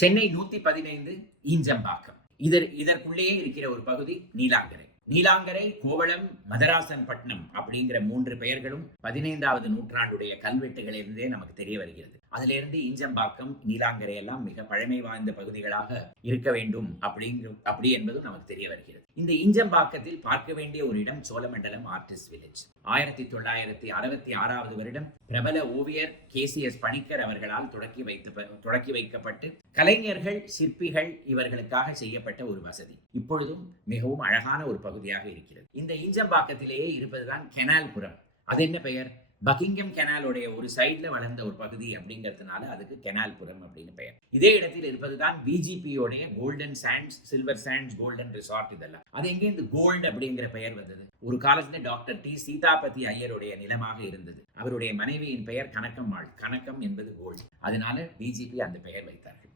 சென்னை 115 ஈஞ்சம்பாக்கம். இதற்குள்ளேயே இருக்கிற ஒரு பகுதி நீலாங்கரை. நீலாங்கரை, கோவளம், மதராசன்பட்டினம் அப்படிங்கிற 3 பெயர்களும் 15வது நூற்றாண்டுடைய கல்வெட்டுகளிலிருந்தே நமக்கு தெரிய வருகிறது. அதிலிருந்து ஈஞ்சம்பாக்கம், நீலாங்கரை எல்லாம் மிக பழமை வாய்ந்த பகுதிகளாக இருக்க வேண்டும் அப்படி என்பதும் நமக்கு தெரிய வருகிறது. இந்த ஈஞ்சம்பாக்கத்தில் பார்க்க வேண்டிய ஒரு இடம் சோழமண்டலம் ஆர்டிஸ்ட் வில்லேஜ். 1966 வருடம் பிரபல ஓவியர் KCS பணிக்கர் அவர்களால் தொடக்கி வைக்கப்பட்டு கலைஞர்கள், சிற்பிகள் இவர்களுக்காக செய்யப்பட்ட ஒரு வசதி. இப்பொழுதும் மிகவும் அழகான ஒரு பகுதியாக இருக்கிறது. இந்த ஈஞ்சம்பாக்கத்திலேயே இருப்பதுதான் கெனால்புரம். அது என்ன பெயர்? பக்கிங்கம் கெனாலுடைய ஒரு சைட்ல வளர்ந்த ஒரு பகுதி அப்படிங்கிறதுனால அதுக்கு கெனால்புரம் அப்படின்னு பெயர். இதே இடத்தில் இருப்பதுதான் BGPயோடைய golden sands, silver sands, golden resort. இதெல்லாம் அது எங்கே இந்த கோல்டு அப்படிங்கிற பெயர் வந்தது? ஒரு காலத்துல டாக்டர் T சீதாபதி ஐயருடைய நிலமாக இருந்தது. அவருடைய மனைவியின் பெயர் கனக்கம்மாள். கனக்கம் என்பது கோல்டு. அதனால BGP அந்த பெயர் வைத்தார்கள்.